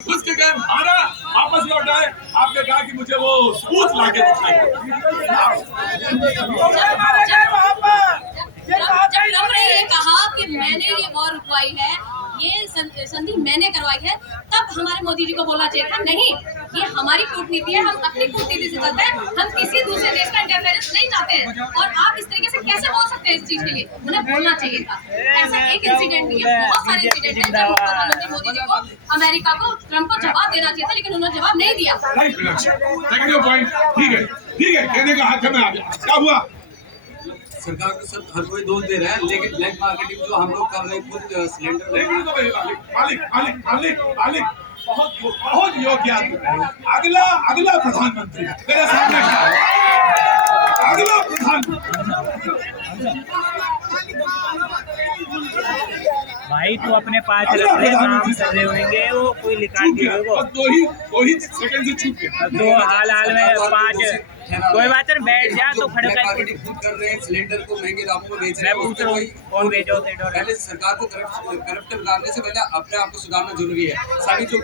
उसके गए हारा, वापस लौटाए। आपने कहा कि मुझे वो सबूत लाके दिखाएं। जब ये कहा कि मैंने ये वॉर रुकवाई है, ये संधि मैंने करवाई है, तब हमारे मोदी जी को बोलना चाहिए था नहीं, ये हमारी कूटनीति है, हम अपनी कूटनीति से चलते हैं, हम किसी दूसरे देश का इंटरफेरेंस नहीं चाहते हैं। और आप इस तरीके से कैसे बोल सकते हैं इस चीज के लिए? उन्हें बोलना चाहिए था। ऐसा एक इंसिडेंट नहीं है, बहुत सारे इंसिडेंट हैं जब प्रधानमंत्री मोदी जी को अमेरिका को ट्रम्प को जवाब देना चाहिए था, लेकिन उन्होंने जवाब नहीं दिया। ठीक है, कहने का हक में आ गया। क्या हुआ? सरकार को सब हर कोई दोष दे रहा है, लेकिन ब्लैक मार्केटिंग जो हम लोग कर रहे हैं खुद सिलेंडर मालिक बहुत योग्य आदमी। अगला प्रधानमंत्री मेरे सामने अगला प्रधानमंत्री। भाई तू अपने पास रख ले, काम कर रहे होंगे वो कोई निकाल के होगा। दो ही सेकंड से चूक गया। तो हाल में 5 कोई बात नहीं, बैठ जा तो खड़े खुद कर रहे हैं, सिलेंडर को महंगे दामों में बेच रहे हैं। कौन बेचो? पहले सरकार को करप्ट करने से पहले अपने आप को सुधारना जरूरी है। सारी जो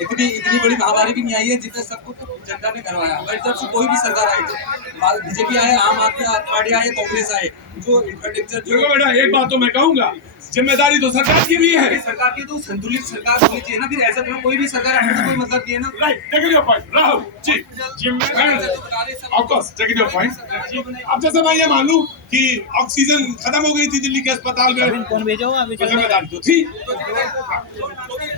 इतनी बड़ी महामारी भी नहीं आई है जितना सबको तो जनता ने करवाया। और जब से कोई भी सरकार आई, तो बीजेपी आए, आम आदमी पार्टी आए, कांग्रेस आए, जो इंफ्रास्ट्रक्चर जो बेटा एक बात तो मैं कहूँगा, जिम्मेदारी तो सरकार की भी है। सरकार की तो संतुलित सरकार होनी चाहिए ना। फिर ऐसा तो कोई भी सरकार आने से कोई मतलब नहीं है ना। Right, taking your point Rahul ji. Of course taking your point. अब जैसे मैं ये मानूं कि ऑक्सीजन खत्म हो गई थी दिल्ली के अस्पताल में, कौन भेजो? जिम्मेदारी तो थी।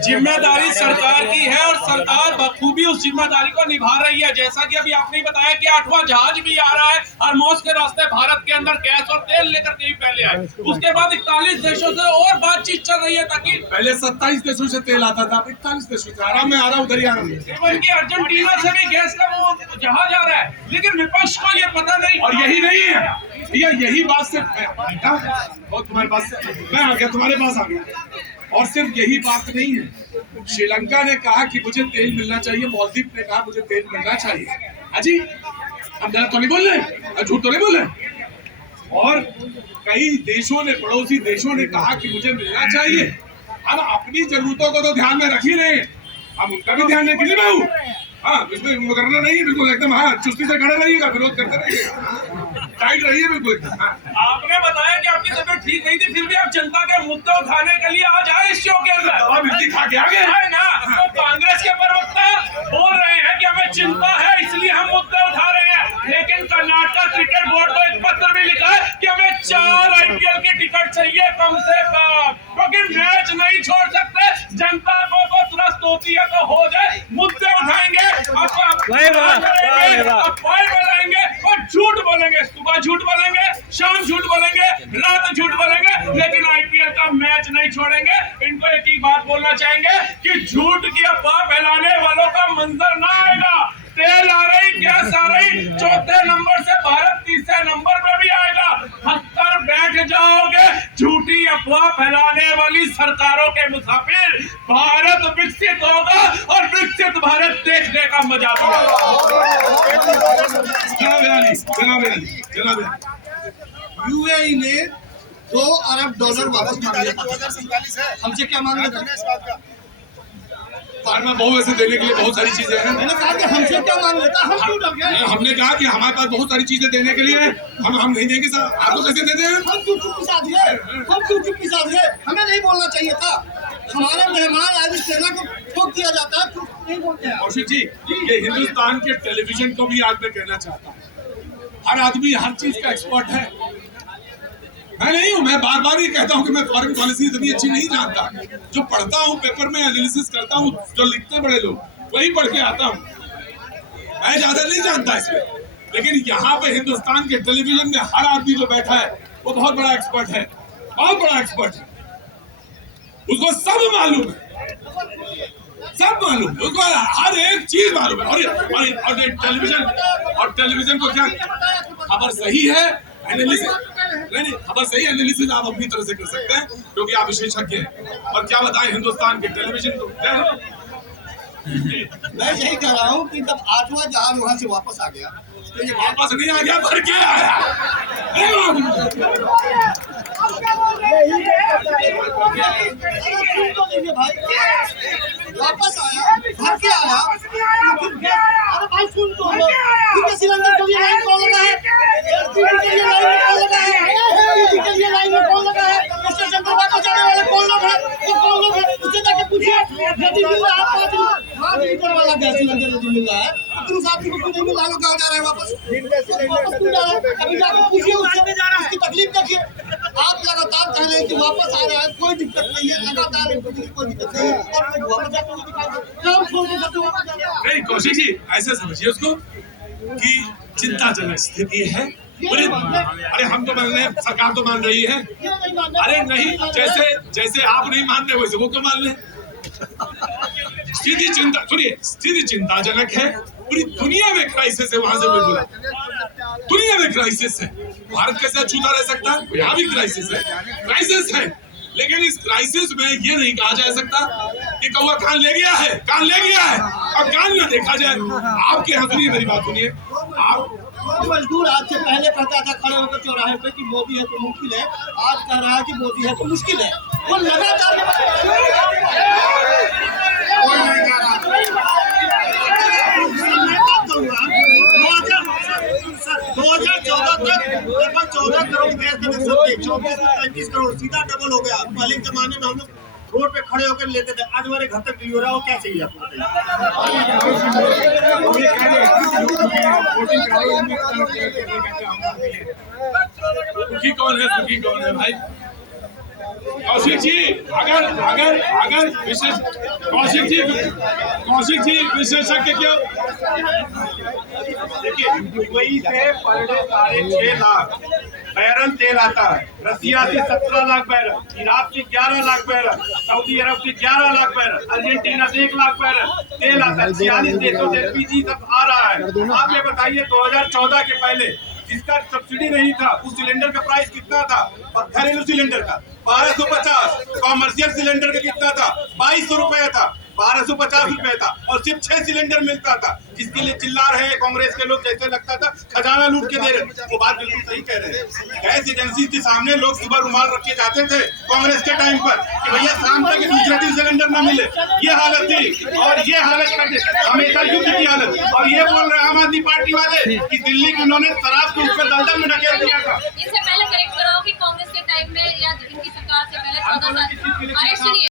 जिम्मेदारी सरकार की है और सरकार बखूबी उस जिम्मेदारी को निभा रही है। जैसा कि अभी आपने बताया कि 8वां जहाज भी आ रहा है हरमौज के रास्ते भारत के अंदर गैस और तेल लेकर के ही पहले आए। उसके बाद 41 देशों से और बातचीत चल रही है ताकि पहले 27 देशों से तेल आता था, 41 देशों से। आराम में आ रहा हूँ, उधर ही आ रहा हूँ। इनकी अर्जेंटीना से भी गैस का वो जहाज आ रहा है, लेकिन विपक्ष को ये पता नहीं। और यही नहीं है, यही बात से तुम्हारे पास मैं आ गया, तुम्हारे पास आ गया। और सिर्फ यही बात नहीं है, श्रीलंका ने कहा कि मुझे तेल मिलना चाहिए, मालदीव ने कहा मुझे तेल मिलना चाहिए। अजी हम गलत तो नहीं बोल रहे, झूठ तो नहीं बोल रहे। और कई देशों ने, पड़ोसी देशों ने कहा कि मुझे मिलना चाहिए। हम अपनी जरूरतों को तो ध्यान में रख ही रहे हैं, हम उनका भी ध्यान रखेंगे बाबू। हाँ, इसमें करना नहीं है, बिल्कुल एकदम। हाँ, चुस्ती से खड़े रहिएगा, विरोध करते रहिएगा, टाइट रहिए बिल्कुल। आपने बताया कि आपकी तबीयत ठीक नहीं थी, फिर भी आप जनता के मुद्दे उठाने के लिए आज आए इस शो के अंदर। दवा मिर्ची खा के आ गए है ना। तो कांग्रेस के प्रवक्ता बोल रहे हैं कि हमें चिंता है इसलिए हम मुद्दे उठा रहे हैं, लेकिन कर्नाटक क्रिकेट बोर्ड को एक पत्र भी लिखा है कि हमें 4 IPL की टिकट चाहिए कम से कम, क्योंकि मैच नहीं छोड़ सकते। जनता को त्रस्त होती है तो हो जाए, मुद्दे उठाएंगे, अफवाहें बनाएंगे और झूठ बोलेंगे। सुबह झूठ बोलेंगे, शाम झूठ बोलेंगे, रात झूठ बोलेंगे, लेकिन IPL का मैच नहीं छोड़ेंगे। इनको एक ही बात बोलना चाहेंगे कि झूठ की अफवाह फैलाने वालों का मंजर ना आएगा। तेल आ रही, गैस आ रही, 4थे नंबर से भारत 3रे नंबर पे भी आएगा। हककर बैठ जाओगे झूठी अफवाह फैलाने वाली सरकारों के मुसाफिर। भारत विकसित होगा और विकसित भारत देखने का मजा UAE ने $2 अरब वापस मांग लिया। हमसे क्या मांग रहे थे? बहु ऐसे देने के लिए बहुत सारी चीजें हैं। मैंने कहा कि हमसे क्या मांग लेता, हम क्यों डर गए? हमने कहा कि हमारे पास बहुत सारी चीजें देने के लिए है, हम नहीं देंगे सर। आपको कैसे देते हैं? हम क्यों चुप्पी साध गए? हमें नहीं बोलना चाहिए था। हमारे मेहमान आदि सेना को ठोक दिया जाता है, क्यों नहीं बोलते हैं? कौशिक जी, ये हिंदुस्तान के टेलीविजन को भी आज मैं कहना चाहता हूँ, हर आदमी हर चीज का एक्सपर्ट है। मैं नहीं हूँ, मैं बार बार ये कहता हूँ कि मैं फॉरेन पॉलिसी इतनी अच्छी नहीं जानता। जो पढ़ता हूँ पेपर में, एनालिसिस करता हूँ, जो लिखते हैं बड़े लोग वही पढ़ के आता हूँ, मैं ज्यादा नहीं जानता इसमें। लेकिन यहाँ पे हिंदुस्तान के टेलीविजन में हर आदमी जो बैठा है वो बहुत बड़ा एक्सपर्ट है, बहुत बड़ा एक्सपर्ट है। उसको सब मालूम है, सब मालूम है, उसको हर एक चीज मालूम है। और ये टेलीविजन को क्या खबर सही है, एनालिसिस नहीं, खबर सही एनालिसिस आप अपनी तरह से कर सकते हैं क्योंकि आप विशेषज्ञ हैं। और क्या बताएं हिंदुस्तान के टेलीविजन को। मैं यही कह रहा हूँ कि जब 8वां जहाज वहाँ से वापस आ गया, तो ये वापस नहीं आ गया, भर के आया। सुन तो लीजिए भाई, वापस आया, घर के आया, अरे भाई सुन तो लो, ठीक है, सिलेंडर के लिए लाइन कौन लगा है? एलपीजी के लिए लाइन में कौन लगा है? एलपीजी के लिए लाइन में कौन लगा है? स्टेशन पर वापस आने वाले कौन लोग हैं? वो कौन लोग हैं? उससे जाके पूछिए, यदि मिल रहा है 5 लीटर वाला गैस सिलेंडर यदि मिल रहा है, तो क्यों साथ में क्यों नहीं मिल रहा है? कहाँ जा रहा है वापस? वापस क्यों जा रहा है? अभी जाके पूछिए उससे, उसकी तकलीफ देखिए। आप लगातार कह रहे हैं कि वापस आ रहा है, कोई दिक्कत नहीं है, लगातार एलपीजी की कोई दिक्कत नहीं है, और वापस जाते हुए दिखाई दे, काम छोड़ के जाते वापस जा रहा है। नहीं कौशिक जी, ऐसे समझिए उसको कि चिंताजनक स्थिति है। अरे हम तो मान रहे हैं, सरकार तो मान रही है। अरे नहीं, जैसे आप नहीं मान रहे वैसे वो क्यों मान ले? स्थिति चिंताजनक है। पूरी दुनिया में क्राइसिस है, वहां से कोई बोला दुनिया में क्राइसिस है। भारत कैसे अछूता रह सकता है? यहाँ भी क्राइसिस है। लेकिन इस क्राइसिस में ये नहीं कहा जा सकता कि कौवा कान ले गया है और कान न देखा जाए। आपके यहाँ सुनिए, मेरी बात सुनिए। आप मजदूर आज से पहले कहता था खड़े होकर चौराहे पे कि मोदी है तो मुमकिन है, आज कह रहा है कि मोदी है तो मुश्किल है। वो लगातार 2014 तक लगभग 14 करोड़ गैस कनेक्शन थे, 24 से 35 करोड़, सीधा डबल हो गया। पहले के जमाने में हम लोग रोड पे खड़े होकर लेते थे, आज हमारे घर तक डिलीवर हो, क्या चाहिए आपको? सुखी कौन है भाई? कौशिक जी, अगर कौशिक जी विशेषज्ञ क्यों? देखिए, दुबई से पर डे 6.5 लाख बैरल तेल आता है, रसिया से 17 लाख बैरल, इराक से 11 लाख बैरल, सऊदी अरब से 11 लाख बैरल, अर्जेंटीना से 1 लाख बैरल तेल आता है। 46 देशों से एलपीजी सब आ रहा है। आप ये बताइए 2014 के पहले जिसका सब्सिडी नहीं था उस सिलेंडर का प्राइस कितना था? घरेलू सिलेंडर का 1250, कॉमर्शियल सिलेंडर का कितना था? 2200 रुपया था, 1250 रुपए था, और सिर्फ 6 सिलेंडर मिलता था। जिसके लिए चिल्ला रहे हैं कांग्रेस के लोग, जैसे लगता था खजाना लूट के दे रहे। वो बात बिल्कुल सही कह रहे हैं। गैस एजेंसी के सामने लोग सुबह रुमाल रख के जाते थे कांग्रेस के टाइम पर कि भैया शाम तक दूसरे दिन सिलेंडर न मिले। ये हालत थी, और ये हालत हमेशा युद्ध की हालत। और ये बोल रहे आम आदमी पार्टी वाले कि दिल्ली के उन्होंने शराब को ऊपर दलदल में ढकेल दिया था। इससे पहले करेक्ट कराओ कि कांग्रेस के टाइम में या इनकी सरकार से पहले 14 साल